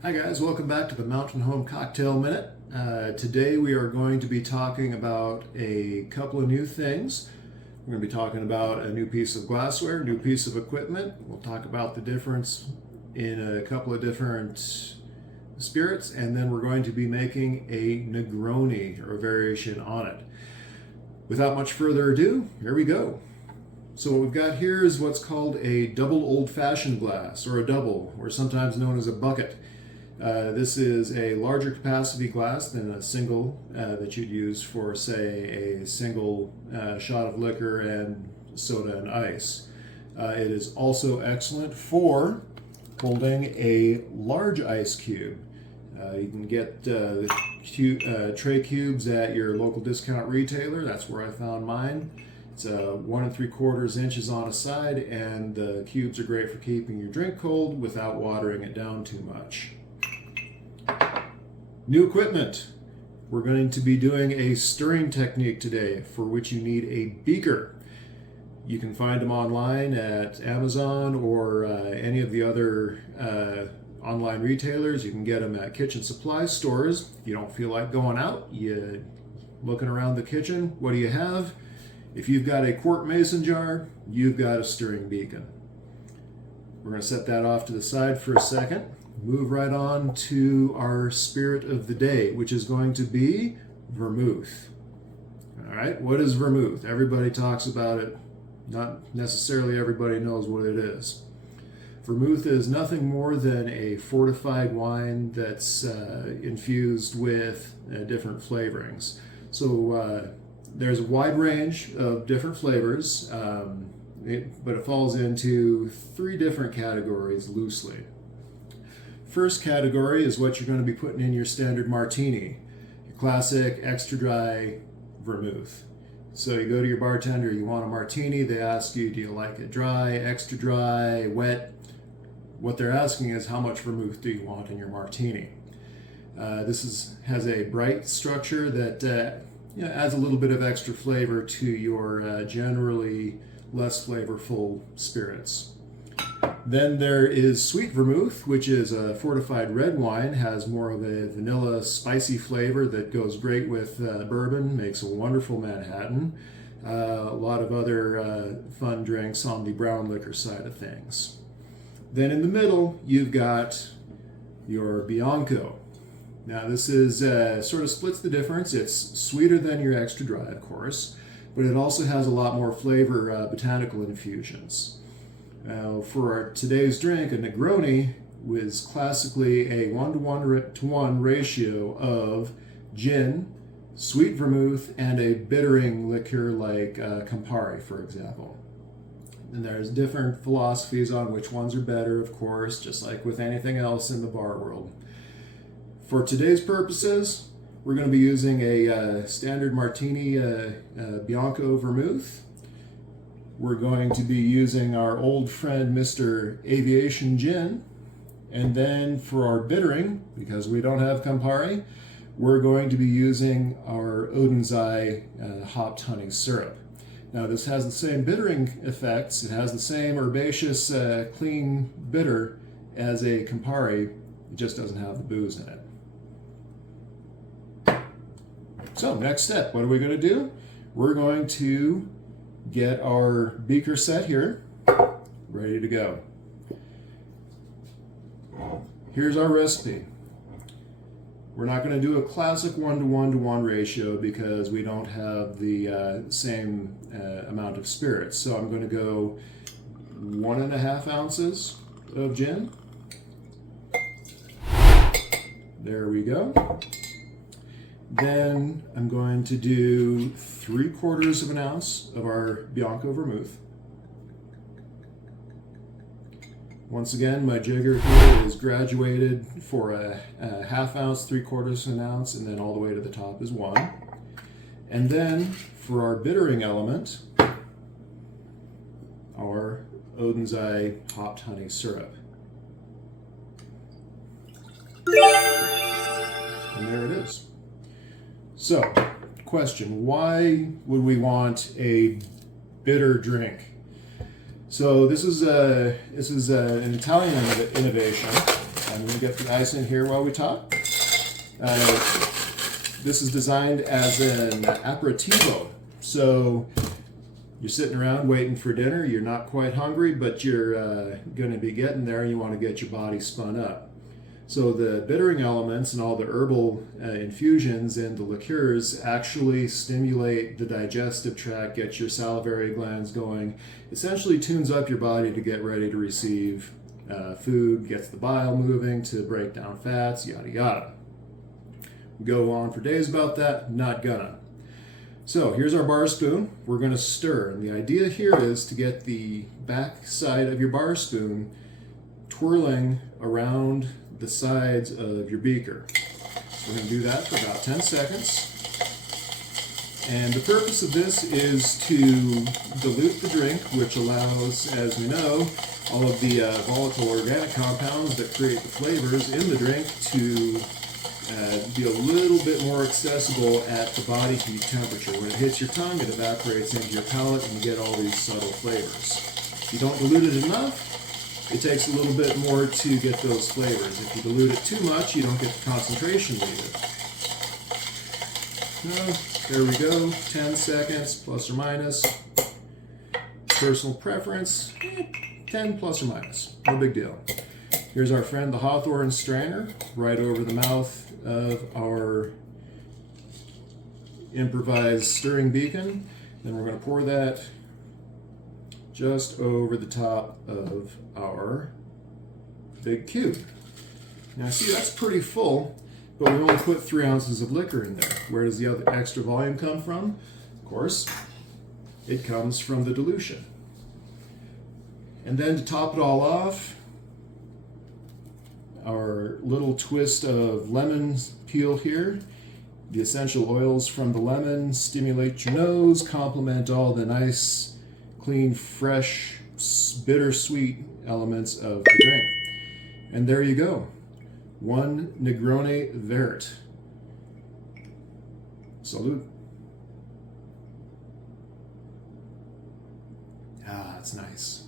Hi guys, welcome back to the Mountain Home Cocktail Minute. Today we are going to be talking about a couple of new things. We're going to be talking about a new piece of glassware, new piece of equipment. We'll talk about the difference in a couple of different spirits, and then we're going to be making a Negroni, or a variation on it. Without much further ado, here we go. So what we've got here is what's called a double old-fashioned glass, or a double, or sometimes known as a bucket. This is a larger capacity glass than a single that you'd use for, say, a single shot of liquor and soda and ice. It is also excellent for holding a large ice cube. You can get tray cubes at your local discount retailer. That's where I found mine. It's 1 3/4 inches on a side, and the cubes are great for keeping your drink cold without watering it down too much. New equipment. We're going to be doing a stirring technique today, for which you need a beaker. You can find them online at Amazon or any of the other online retailers. You can get them at kitchen supply stores. If you don't feel like going out, you looking around the kitchen, what do you have? If you've got a quart mason jar, you've got a stirring beacon. We're going to set that off to the side for a second. Move right on to our spirit of the day, which is going to be vermouth. All right, what is vermouth? Everybody talks about it. Not necessarily everybody knows what it is. Vermouth is nothing more than a fortified wine that's infused with different flavorings. So there's a wide range of different flavors, but it falls into 3 different categories loosely. First category is what you're going to be putting in your standard martini, your classic extra dry vermouth. So you go to your bartender, you want a martini, they ask you, do you like it dry, extra dry, wet? What they're asking is, how much vermouth do you want in your martini? This has a bright structure that adds a little bit of extra flavor to your generally less flavorful spirits. Then there is sweet vermouth, which is a fortified red wine, has more of a vanilla spicy flavor that goes great with bourbon, makes a wonderful Manhattan. A lot of other fun drinks on the brown liquor side of things. Then in the middle, you've got your Bianco. Now this is sort of splits the difference. It's sweeter than your extra dry, of course, but it also has a lot more flavor, botanical infusions. Now, for today's drink, a Negroni was classically a 1:1 ratio of gin, sweet vermouth, and a bittering liqueur like Campari, for example. And there's different philosophies on which ones are better, of course, just like with anything else in the bar world. For today's purposes, we're going to be using a standard martini Bianco vermouth. We're going to be using our old friend Mr. Aviation Gin. And then for our bittering, because we don't have Campari, we're going to be using our Odin's hopped honey syrup. Now this has the same bittering effects. It has the same herbaceous, clean bitter as a Campari. It just doesn't have the booze in it. So next step, what are we going to do? We're going to get our beaker set here, ready to go. Here's our recipe. We're not going to do a classic 1:1 ratio because we don't have the same amount of spirits. So I'm going to go 1.5 ounces of gin. There we go. Then I'm going to do 3/4 ounce of our Bianco vermouth. Once again, my jigger here is graduated for a 1/2 ounce, 3/4 ounce, and then all the way to the top is 1. And then for our bittering element, our Odin's hopped honey syrup. And there it is. So, question, why would we want a bitter drink? So this is an Italian innovation. I'm going to get the ice in here while we talk. This is designed as an aperitivo. So you're sitting around waiting for dinner, you're not quite hungry, but you're going to be getting there and you want to get your body spun up. So the bittering elements and all the herbal infusions and the liqueurs actually stimulate the digestive tract, get your salivary glands going, essentially tunes up your body to get ready to receive food, gets the bile moving to break down fats, yada yada. Go on for days about that, not gonna. So here's our bar spoon. We're going to stir. And the idea here is to get the back side of your bar spoon twirling around the sides of your beaker. So we're going to do that for about 10 seconds. And the purpose of this is to dilute the drink, which allows, as we know, all of the volatile organic compounds that create the flavors in the drink to be a little bit more accessible at the body heat temperature. When it hits your tongue, it evaporates into your palate and you get all these subtle flavors. If you don't dilute it enough, it takes a little bit more to get those flavors. If you dilute it too much, you don't get the concentration needed. There we go, 10 seconds plus or minus. Personal preference, 10 plus or minus, no big deal. Here's our friend the Hawthorne strainer right over the mouth of our improvised stirring beacon. Then we're going to pour that just over the top of our big cube. Now see, that's pretty full, but we only put 3 ounces of liquor in there. Where does the other extra volume come from? Of course, it comes from the dilution. And then to top it all off, our little twist of lemon peel here. The essential oils from the lemon stimulate your nose, complement all the nice, clean, fresh, bittersweet elements of the drink. And there you go. One Negroni Vert. Salud. Ah, that's nice.